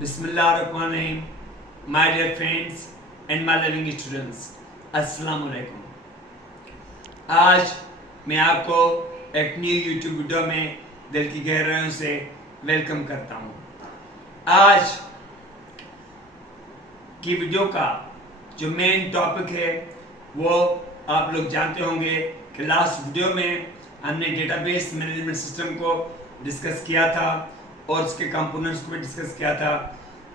Bismillahirrahmanirrahim. My dear friends and my loving students, अस्सलाम वालेकुम। आज मैं आपको एक न्यू यूट्यूब वीडियो में दिल की गहराइयों से वेलकम करता हूँ। आज की वीडियो का जो मेन टॉपिक है वो आप लोग जानते होंगे कि लास्ट वीडियो में हमने डेटाबेस मैनेजमेंट सिस्टम को डिस्कस किया था और उसके कंपोनेंट्स को भी डिस्कस किया था।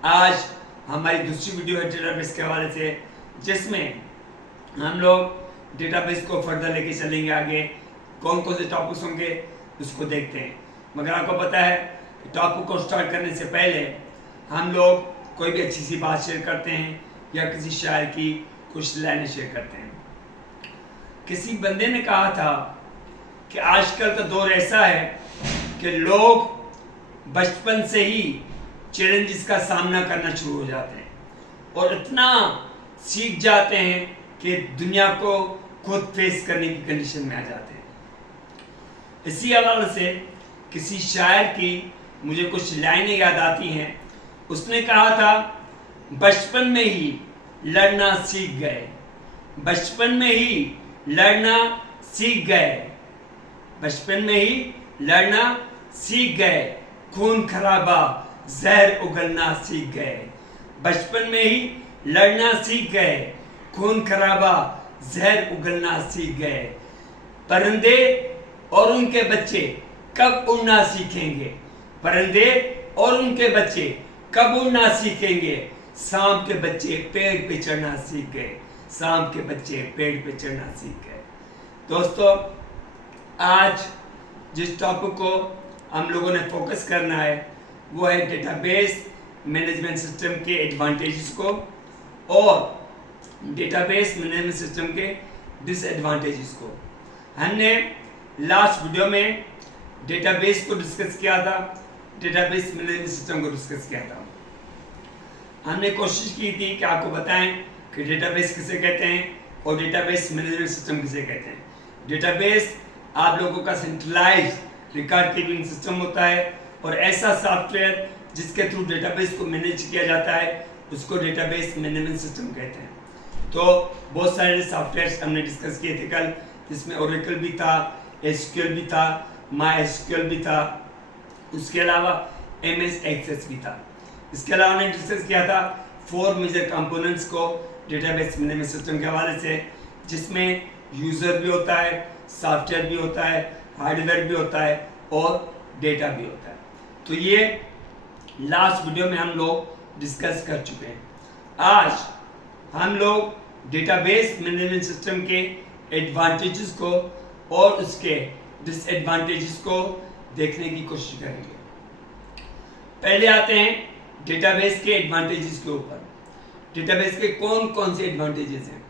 आज हमारी दूसरी वीडियो है डेटाबेस के हवाले से, जिसमें हम लोग डेटाबेस को फर्दर लेके चलेंगे। आगे कौन कौन से टॉपिक्स होंगे उसको देखते हैं। मगर आपको पता है कि टॉपिक को स्टार्ट करने से पहले हम लोग कोई भी अच्छी सी बात शेयर करते हैं या किसी शायर की कुछ लाइनें शेयर करते हैं। किसी बंदे ने कहा था कि आजकल का दौर ऐसा है कि लोग बचपन से ही चैलेंजेस का सामना करना शुरू हो जाते हैं और इतना सीख जाते हैं कि दुनिया को खुद फेस करने की कंडीशन में आ जाते हैं। इसी हवाले से किसी शायर की मुझे कुछ लाइनें याद आती हैं। उसने कहा था, बचपन में ही लड़ना सीख गए, बचपन में ही लड़ना सीख गए, बचपन में ही लड़ना सीख गए, खून खराबा जहर उगलना सीख गए, बचपन में ही लड़ना सीख गए, खून खराबा जहर उगलना सीख गए। परिंदे और उनके बच्चे कब उड़ना सीखेंगे, परिंदे और उनके बच्चे कब उड़ना सीखेंगे, सांप के बच्चे पेड़ पे चढ़ना सीख गए, सांप के बच्चे पेड़ पे चढ़ना सीख गए। दोस्तों, आज जिस टॉपिक को हम लोगों ने फोकस करना है वो है डेटाबेस मैनेजमेंट सिस्टम के एडवांटेजेस को और डेटाबेस मैनेजमेंट सिस्टम के डिसएडवांटेजेस को। हमने लास्ट वीडियो में डेटाबेस को डिस्कस किया था, डेटाबेस मैनेजमेंट सिस्टम को डिस्कस किया था। हमने कोशिश की थी कि आपको बताएं कि डेटाबेस किसे कहते हैं और डेटाबेस मैनेजमेंट सिस्टम किसे कहते हैं। डेटाबेस आप लोगों का सेंट्रलाइज रिकॉर्ड कीपिंग सिस्टम होता है और ऐसा सॉफ्टवेयर जिसके थ्रू डेटाबेस को मैनेज किया जाता है उसको डेटाबेस मैनेजमेंट सिस्टम कहते हैं। तो बहुत सारे सॉफ्टवेयर हमने डिस्कस किए थे कल, जिसमें ओरेकल भी था, एसक्यूएल भी था, माई एसक्यूएल भी था, उसके अलावा एमएस एक्सेस भी था। इसके अलावा हमने डिस्कस किया था 4 मेजर कंपोनेंट्स को डेटाबेस मैनेजमेंट सिस्टम के हवाले से, जिसमें यूज़र भी होता है, सॉफ्टवेयर भी होता है, हार्डवेयर भी होता है और डेटा भी होता है। तो ये लास्ट वीडियो में हम लोग डिस्कस कर चुके हैं। आज हम लोग डेटाबेस मैनेजमेंट सिस्टम के एडवांटेजेस को और उसके डिसएडवांटेजेस को देखने की कोशिश करेंगे। पहले आते हैं डेटाबेस के एडवांटेजेस के ऊपर। डेटाबेस के कौन कौन से एडवांटेजेस हैं?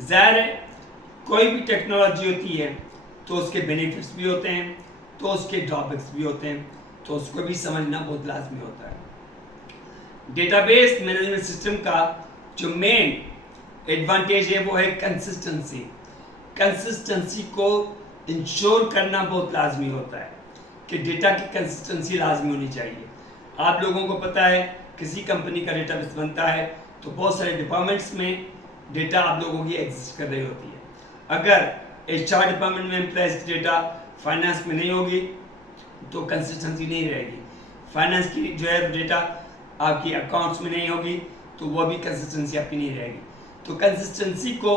ज़ाहिर है कोई भी टेक्नोलॉजी होती है तो उसके बेनिफिट्स भी होते हैं तो उसके ड्रॉबैक्स भी होते हैं, तो उसको भी समझना बहुत लाजमी होता है। डेटाबेस मैनेजमेंट सिस्टम का जो मेन एडवांटेज है वो है कंसिस्टेंसी। कंसिस्टेंसी को इंश्योर करना बहुत लाजमी होता है कि डेटा की कंसिस्टेंसी लाजमी होनी चाहिए। आप लोगों को पता है किसी कंपनी का डेटाबेस बनता है तो बहुत सारे डिपार्टमेंट्स में डेटा आप लोगों की एग्जिस्ट कर रही होती है। अगर HR डिपार्टमेंट में एम्प्लॉयज की डेटा फाइनेंस में नहीं होगी तो कंसिस्टेंसी नहीं रहेगी। फाइनेंस की जो है डेटा आपकी अकाउंट्स में नहीं होगी तो वो भी कंसिस्टेंसी आपकी नहीं रहेगी। तो कंसिस्टेंसी को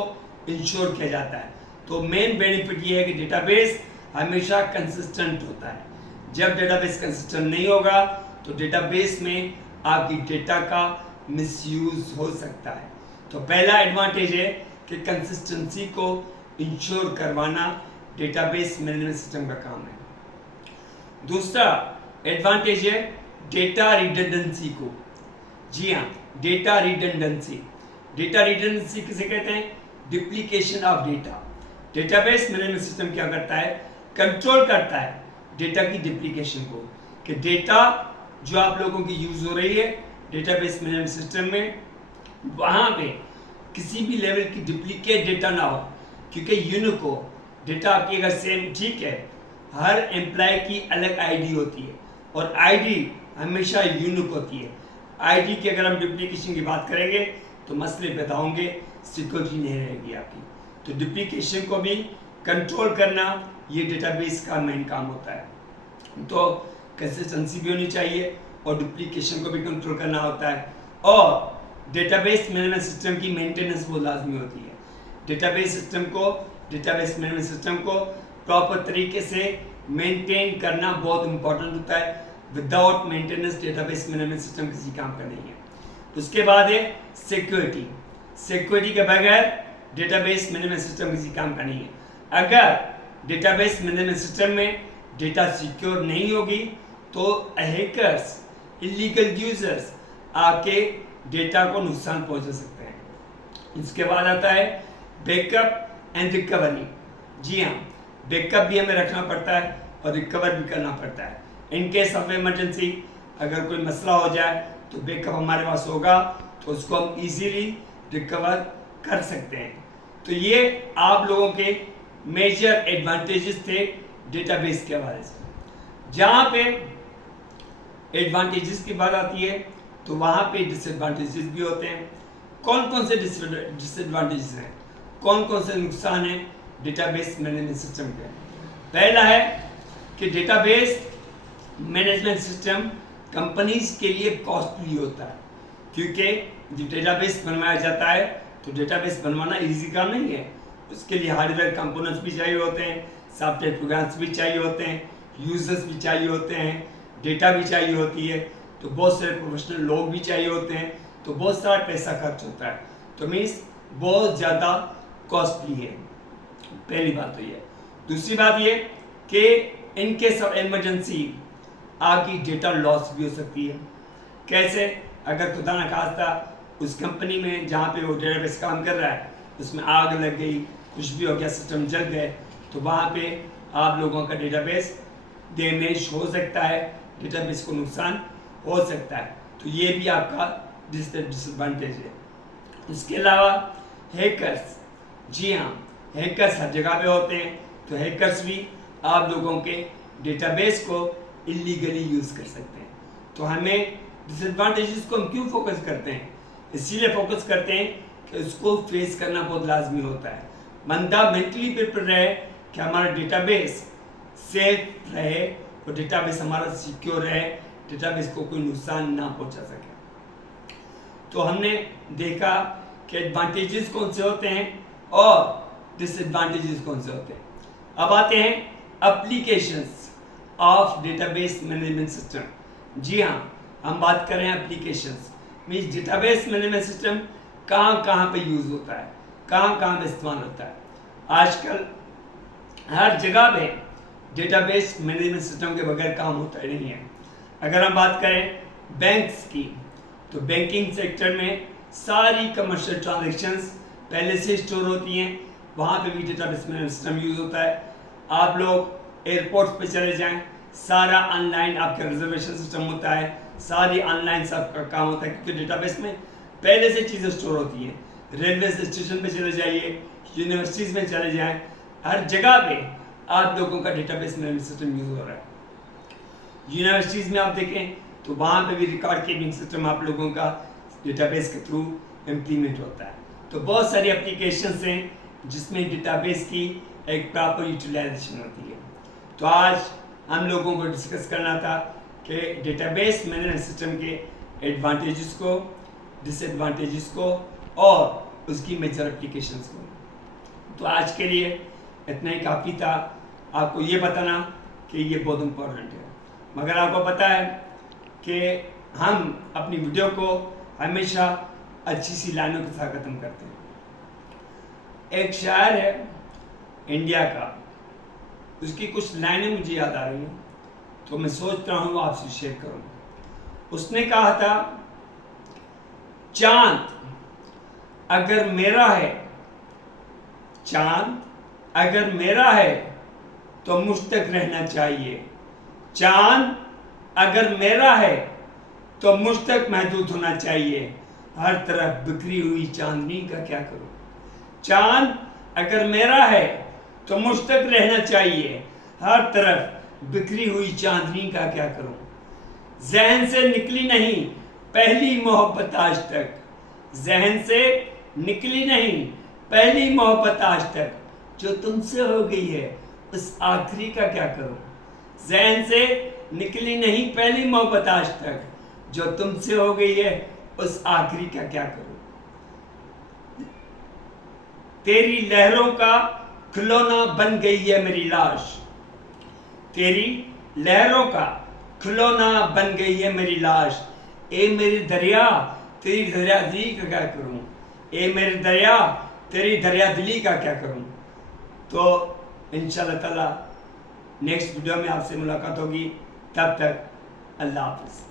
इंश्योर किया जाता है। तो मेन बेनिफिट ये है कि डेटाबेस हमेशा कंसिस्टेंट होता है। जब डेटाबेस कंसिस्टेंट नहीं होगा तो डेटाबेस में आपकी डेटा का मिसयूज हो सकता है। तो पहला एडवांटेज है कि कंसिस्टेंसी को इंश्योर करवाना डेटाबेस मैनेजमेंट सिस्टम का काम है। दूसरा एडवांटेज है डेटा रिडंडेंसी को। जी हाँ, डेटा रिडंडेंसी। डेटा रिडंडेंसी किसे कहते हैं? Duplication of data. Database management system क्या करता है? कंट्रोल करता है डेटा की डुप्लीकेशन को, कि डेटा जो आप लोगों की यूज हो रही है डेटाबेस मैनेजमेंट सिस्टम में, वहाँ पे किसी भी लेवल की डुप्लीकेट डेटा ना हो। क्योंकि यूनिको डेटा आपकी अगर सेम ठीक है, हर एम्प्लॉय की अलग आईडी होती है और आईडी हमेशा यूनिक होती है। आईडी की अगर हम डुप्लीकेशन की बात करेंगे तो मसले पैदा होंगे, सिक्योरिटी नहीं रहेगी आपकी। तो डुप्लीकेशन को भी कंट्रोल करना ये डेटाबेस का मेन काम होता है। तो कंसिस्टेंसी भी होनी चाहिए और डुप्लीकेशन को भी कंट्रोल करना होता है, और डेटाबेस मैनेजमेंट सिस्टम की मेंटेनेंस बहुत लाजमी होती है। डेटाबेस मैनेजमेंट सिस्टम को प्रॉपर तरीके से मेंटेन करना बहुत इंपॉर्टेंट होता है। Without maintenance database management system किसी काम का नहीं है। उसके बाद है सिक्योरिटी के बगैर डेटाबेस मैनेजमेंट सिस्टम किसी काम का नहीं है। अगर डेटाबेस मैनेजमेंट सिस्टम में डेटा सिक्योर नहीं होगी तो हैकर्स, इलीगल यूजर्स आके डेटा को नुकसान पहुंचा सकते हैं। इसके बाद आता है बैकअप एंड रिकवरी। जी हाँ, बैकअप भी हमें रखना पड़ता है और रिकवर भी करना पड़ता है। इन केस ऑफ इमरजेंसी अगर कोई मसला हो जाए तो बैकअप हमारे पास होगा तो उसको हम इजीली रिकवर कर सकते हैं। तो ये आप लोगों के मेजर एडवांटेजेस थे डेटाबेस के हवाले से। जहाँ पे एडवांटेजेस की बात आती है तो वहाँ पे डिसएडवांटेजेस भी होते हैं। कौन कौन से डिसएडवांटेजेस हैं, कौन कौन से नुकसान हैं डेटाबेस मैनेजमेंट सिस्टम के? पहला है कि डेटाबेस मैनेजमेंट सिस्टम कंपनीज के लिए कॉस्टली होता है, क्योंकि जब डेटाबेस बनवाया जाता है तो डेटाबेस बनवाना इजी काम नहीं है। उसके लिए हार्डवेयर कंपोनेंट्स भी चाहिए होते हैं, सॉफ्टवेयर प्रोग्राम्स भी चाहिए होते हैं, यूजर्स भी चाहिए होते हैं, डेटा भी चाहिए होती है, तो बहुत सारे प्रोफेशनल लोग भी चाहिए होते हैं, तो बहुत सारा पैसा खर्च होता है। तो मीन्स बहुत ज़्यादा कॉस्टली है, पहली बात तो ये। दूसरी बात ये कि इन केस ऑफ इमरजेंसी आपकी डेटा लॉस भी हो सकती है। कैसे? अगर खुदा न खास्ता उस कंपनी में जहाँ पे वो डेटाबेस काम कर रहा है उसमें आग लग गई, कुछ भी हो गया, सिस्टम जल गए, तो वहाँ पे आप लोगों का डेटाबेस डैमेज हो सकता है, डेटाबेस को नुकसान हो सकता है। तो ये भी आपका डिसएडवांटेज है। इसके अलावा हैकर्स, जी हाँ, हैकर्स हर जगह पे होते हैं, तो हैकर्स भी आप लोगों के डेटाबेस को इलीगली यूज़ कर सकते हैं। तो हमें डिसएडवांटेजेस को हम क्यों फोकस करते हैं? इसीलिए फोकस करते हैं कि उसको फेस करना बहुत लाजमी होता है। बंदा मेंटली प्रिपेयर रहे कि हमारा डेटाबेस सेफ रहे और डेटाबेस हमारा सिक्योर रहे, डेटाबेस को कोई नुकसान ना पहुंचा सके। तो हमने देखा कि एडवांटेजेस कौन से होते हैं और डिसएडवांटेजेस कौन से होते हैं। अब आते हैं applications of database management system. जी हाँ, हम बात कर रहे हैं applications, means database management system कहाँ कहाँ पे यूज़ होता है, कहाँ कहाँ पे इस्तेमाल होता है। आजकल हर जगह पे डेटाबेस मैनेजमेंट सिस्टम के बगैर काम होता ही नहीं है। अगर हम बात करें बैंक्स की, तो बैंकिंग सेक्टर में सारी कमर्शियल ट्रांजैक्शंस पहले से स्टोर होती हैं, वहाँ पे भी डेटाबेस मैनेजमेंट सिस्टम यूज़ होता है। आप लोग एयरपोर्ट पे चले जाएं, सारा ऑनलाइन आपका रिजर्वेशन सिस्टम होता है, सारी ऑनलाइन सबका काम होता है, क्योंकि डेटाबेस में पहले से चीज़ें स्टोर होती हैं। रेलवे स्टेशन पे चले जाइए, यूनिवर्सिटीज़ में चले जाएं, हर जगह पे आप लोगों का डेटाबेस मैनेजमेंट सिस्टम यूज़ हो रहा है। यूनिवर्सिटीज़ में आप देखें तो वहाँ पे भी रिकॉर्ड कीपिंग सिस्टम आप लोगों का डेटाबेस के थ्रू इम्प्लीमेंट होता है। तो बहुत सारी एप्लीकेशंस हैं जिसमें डेटाबेस की एक प्रॉपर यूटिलाइजेशन होती है। तो आज हम लोगों को डिस्कस करना था कि डेटाबेस मैनेजमेंट सिस्टम के एडवांटेजेस को, डिसएडवांटेजेस को और उसकी मेजर एप्लीकेशंस को। तो आज के लिए इतना ही काफ़ी था, आपको ये बताना कि ये बहुत इम्पोर्टेंट है। मगर आपको पता है कि हम अपनी वीडियो को हमेशा अच्छी सी लाइनों के साथ ख़त्म करते हैं। एक शायर है इंडिया का, उसकी कुछ लाइनें मुझे याद आ रही हैं, तो मैं सोच रहा हूँ आपसे शेयर करूँ। उसने कहा था, चांद अगर मेरा है, चांद अगर मेरा है तो मुझ तक रहना चाहिए, चांद अगर मेरा है तो मुझ तक महदूद होना चाहिए, हर तरफ बिखरी हुई चांदनी का क्या करूं। चांद अगर मेरा है तो मुझ तक रहना चाहिए, हर तरफ बिखरी हुई चांदनी का क्या करूं। जहन से निकली नहीं पहली मोहब्बत आज तक जहन से निकली नहीं, पहली मोहब्बत आज तक जो तुमसे हो गई है उस आखिरी का क्या करूं। जहन से निकली नहीं पहली मोहब्बत आज तक जो तुमसे हो गई है उस आखिरी का क्या करूं। तेरी लहरों का खिलौना बन गई है मेरी लाश, तेरी लहरों का खिलौना बन गई है मेरी लाश। ए मेरी दरिया तेरी दरिया दिली का क्या करूं, ए मेरी दरिया तेरी दरिया दिली का क्या करूं। तो इंशाल्लाह ताला नेक्स्ट वीडियो में आपसे मुलाकात होगी, तब तक अल्लाह हाफ़िज़।